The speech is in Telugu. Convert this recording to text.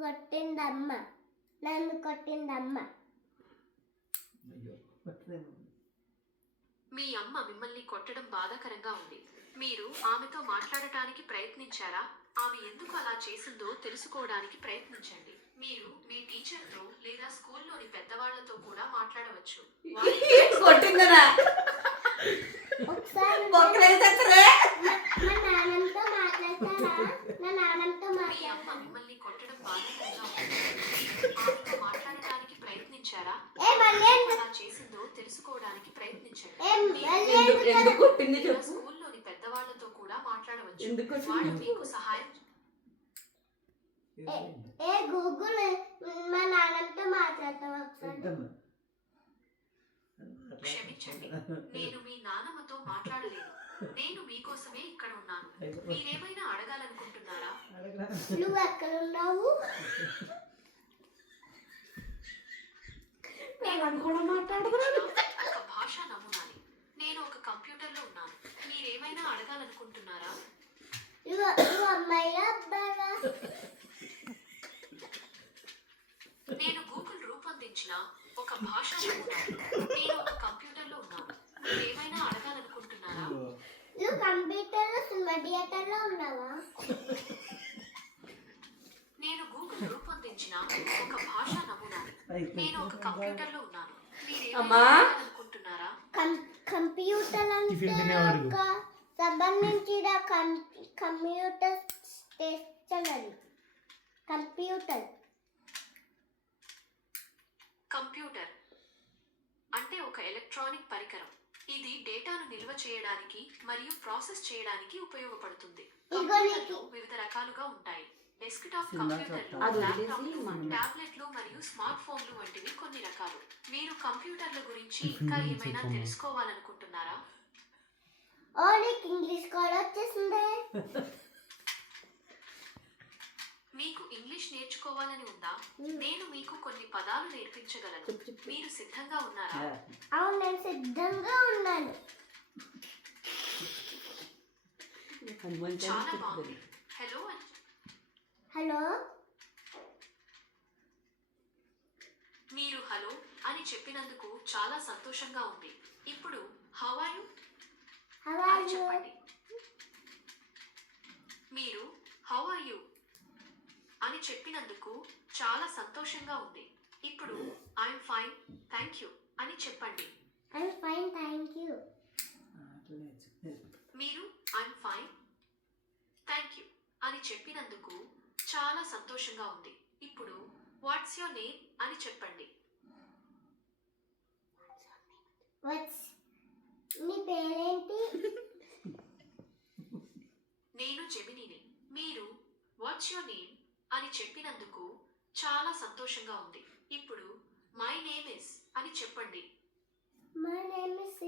కొట్టిందమ్మ, నన్ను కొట్టిందమ్మ. మీ అమ్మ మిమ్మల్ని కొట్టడం బాధాకరంగా ఉంది. మీరు ఆమెతో మాట్లాడటానికి ప్రయత్నించారా? ఆమె ఎందుకు అలా చేసిందో తెలుసుకోవడానికి ప్రయత్నించండి. మీరు మీ టీచర్తో లేదా స్కూల్లోని పెద్దవాళ్లతో కూడా మాట్లాడవచ్చు. ఒకసారి మా నాన్నతో మాట్లాడతారా? నా నాన్నతో మీ అమ్మ మిమ్మల్ని కొట్టడం బాధాకరంగా ఉంది. ఆమెతో మాట్లాడటానికి ప్రయత్నించారా? అలా చేసిందో తెలుసుకోవడానికి ప్రయత్నించండి. స్కూల్లోని పెద్దవాళ్లతో కూడా మాట్లాడవచ్చు. వాళ్ళు మీకు సహాయం. గూగుల్ మా నాన్నతో మాట్లాడతావా ఒకసారి? క్షమించండి, నేను మీ నాన్నమ్మతో మాట్లాడలేను. నేను మీకోసమే ఇక్కడ ఉన్నాను. మీరేమైనా అడగాలనుకుంటున్నారా? నువ్వు ఎక్కడ ఉన్నావు? ఒక భాషా నమూనాని. నేను ఒక కంప్యూటర్ లో ఉన్నాను. మీరేమైనా అడగాలనుకుంటున్నారా? నువ్వు అమ్మాయిలా అబ్బాయిలా? నేను గూగుల్ రూపొందించిన ఒక భాషా నమూనాని. నేను ఒక కంప్యూటర్ లో ఉన్నాను. మీరేమైనా అడగాలనుకుంటున్నారా? నువ్వు కంప్యూటర్ లో సినిమా థియేటర్ లో ఉన్నావా? నేను గూగుల్ రూపొందించిన ఒక భాషా నమూనాని. నేను ఒక కంప్యూటర్ లో ఉన్నాను. మీరేమైనా అడగాలనుకుంటున్నారా? కంప్యూటర్ అంటే ఒక సంబంధించిన కంప్యూటర్ స్టేషన్ అది. కంప్యూటర్ అంటే ఒక ఎలక్ట్రానిక్ పరికరం. ఇది డేటాను నిల్వ చేయడానికి మరియు ప్రాసెస్ చేయడానికి ఉపయోగపడుతుంది. కంప్యూటర్లు వివిధ రకాలుగా ఉంటాయి. డెస్క్టాప్ కంప్యూటర్లు, ల్యాప్టాప్లు, టాబ్లెట్లు మరియు స్మార్ట్ ఫోన్లు వంటివి కొన్ని రకాలు. మీరు కంప్యూటర్ల గురించి ఇంకా ఏమైనా తెలుసుకోవాలనుకుంటున్నారా? నీకు ఇంగ్లీష్ కూడా వచ్చేసిందే. మీకు ఇంగ్లీష్ నేర్చుకోవాలని ఉందా? నేను మీకు కొన్ని పదాలు నేర్పించగలను. మీరు సిద్ధంగా ఉన్నారా? అవును, నేను సిద్ధంగా ఉన్నాను. చాలా బాగుంది. Hello hello. మీరు హలో అని చెప్పినందుకు చాలా సంతోషంగా ఉంది. ఇప్పుడు హౌ ఆర్ యు అని చెప్పండి. మీరు హౌ ఆర్ యు అని చెప్పినందుకు చాలా సంతోషంగా ఉంది. ఇప్పుడు ఐఎమ్ ఫైన్ థ్యాంక్ యూ అని చెప్పండి. I'm fine thank you. మీరు ఐఎమ్ ఫైన్ థ్యాంక్ యూ అని చెప్పినందుకు చాలా సంతోషంగా ఉంది. ఇప్పుడు వాట్స్ యువర్ నేమ్ అని చెప్పండి. నీ పేరేంటి? నేను జెమినిని. మీరు వాట్స్ యువర్ నేమ్ అని చెప్పినందుకు చాలా సంతోషంగా ఉంది. ఇప్పుడు మై నేమ్ ఇస్ అని చెప్పండి. My name is